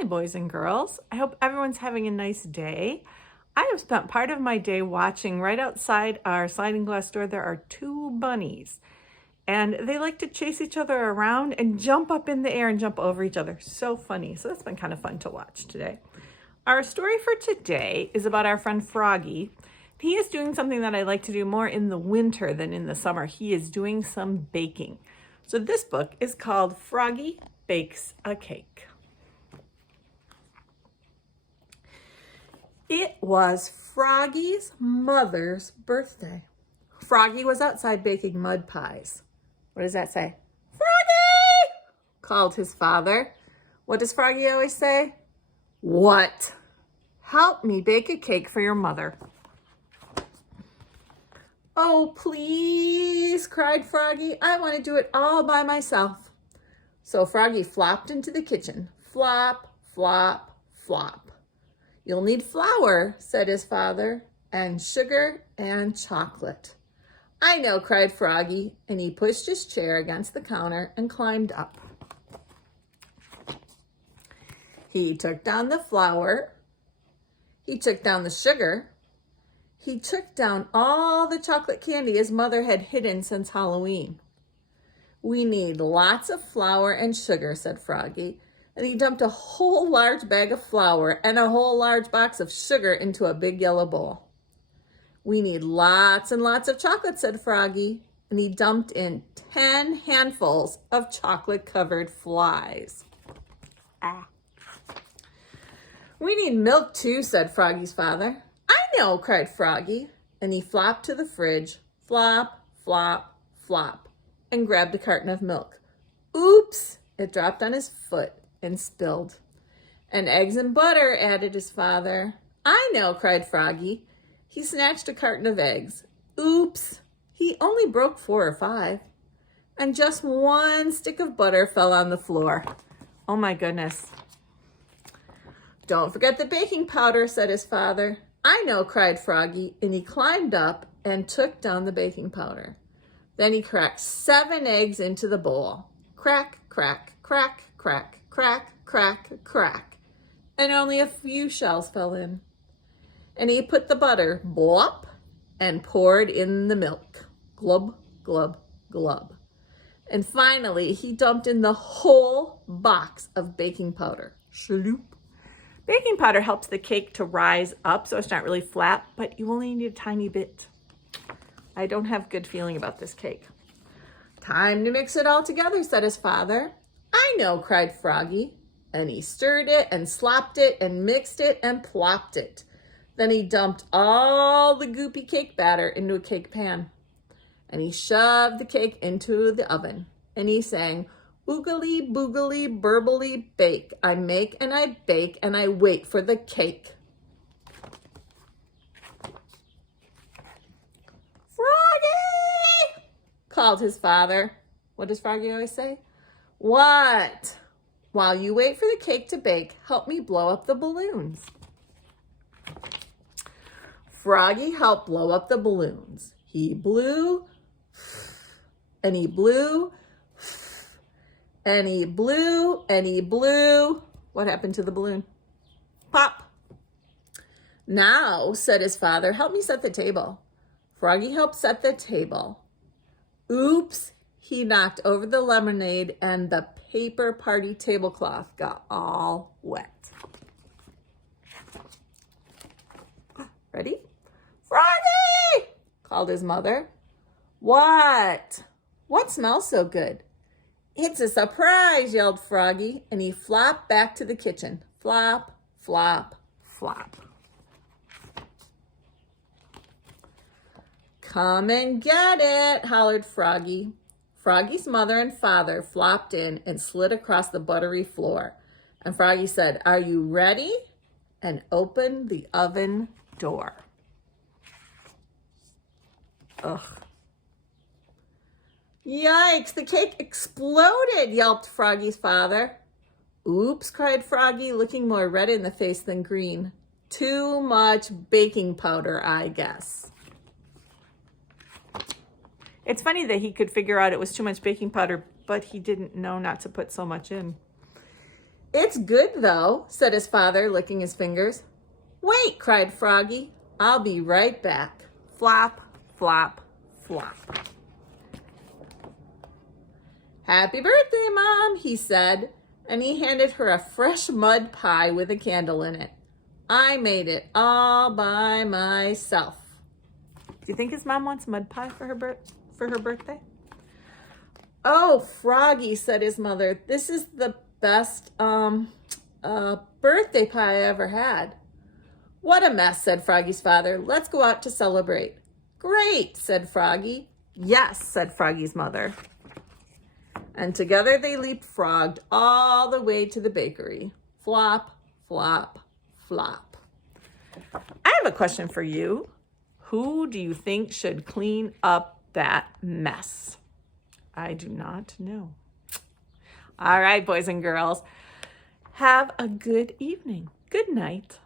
Hi, boys and girls. I hope everyone's having a nice day. I have spent part of my day watching right outside our sliding glass door. There are two bunnies, and they like to chase each other around and jump up in the air and jump over each other. So funny. So that's been kind of fun to watch today. Our story for today is about our friend Froggy. He is doing something that I like to do more in the winter than in the summer. He is doing some baking. So this book is called Froggy Bakes a Cake. It was Froggy's mother's birthday. Froggy was outside baking mud pies. What does that say? Froggy! Called his father. What does Froggy always say? What? Help me bake a cake for your mother. Oh, please, cried Froggy. I want to do it all by myself. So Froggy flopped into the kitchen. Flop, flop, flop. You'll need flour, said his father, and sugar and chocolate. I know, cried Froggy, and he pushed his chair against the counter and climbed up. He took down the flour. He took down the sugar. He took down all the chocolate candy his mother had hidden since Halloween. We need lots of flour and sugar, said Froggy. And he dumped a whole large bag of flour and a whole large box of sugar into a big yellow bowl. We need lots and lots of chocolate, said Froggy, and he dumped in 10 handfuls of chocolate-covered flies. We need milk too, said Froggy's father. I know, cried Froggy, and he flopped to the fridge, flop, flop, flop, and grabbed a carton of milk. Oops! It dropped on his foot and spilled. And eggs and butter, added his father. I know, cried Froggy. He snatched a carton of eggs. Oops, he only broke 4 or 5. And just one stick of butter fell on the floor. Oh my goodness. Don't forget the baking powder, said his father. I know, cried Froggy, and he climbed up and took down the baking powder. Then he cracked 7 eggs into the bowl. Crack, crack, crack, crack, crack, crack, crack, and only a few shells fell in. And he put the butter, blop, and poured in the milk, glub, glub, glub. And finally, he dumped in the whole box of baking powder, shaloop. Baking powder helps the cake to rise up so it's not really flat, but you only need a tiny bit. I don't have good feeling about this cake. Time to mix it all together, said his father. I know, cried Froggy, and he stirred it and slopped it and mixed it and plopped it. Then he dumped all the goopy cake batter into a cake pan, and he shoved the cake into the oven, and he sang, oogly, boogly, burbly, bake. I make and I bake and I wait for the cake. Froggy! Called his father. What does Froggy always say? What? While you wait for the cake to bake, help me blow up the balloons. Froggy helped blow up the balloons. He blew, and he blew, and he blew, and he blew. What happened to the balloon? Pop. Now, said his father, help me set the table. Froggy helped set the table. Oops. He knocked over the lemonade and the paper party tablecloth got all wet. Ready? Froggy! Called his mother. What? What smells so good? It's a surprise, yelled Froggy, and he flopped back to the kitchen. Flop, flop, flop. Come and get it, hollered Froggy. Froggy's mother and father flopped in and slid across the buttery floor. And Froggy said, are you ready? And opened the oven door. Ugh. Yikes, the cake exploded, yelped Froggy's father. Oops, cried Froggy, looking more red in the face than green. Too much baking powder, I guess. It's funny that he could figure out it was too much baking powder, but he didn't know not to put so much in. It's good, though, said his father, licking his fingers. Wait, cried Froggy. I'll be right back. Flop, flop, flop. Happy birthday, Mom, he said, and he handed her a fresh mud pie with a candle in it. I made it all by myself. Do you think his mom wants mud pie for her birthday? Oh, Froggy, said his mother, this is the best birthday pie I ever had. What a mess, said Froggy's father. Let's go out to celebrate. Great, said Froggy. Yes, said Froggy's mother. And together they leapfrogged all the way to the bakery. Flop, flop, flop. I have a question for you. Who do you think should clean up that mess? I do not know. All right, boys and girls, have a good evening. Good night.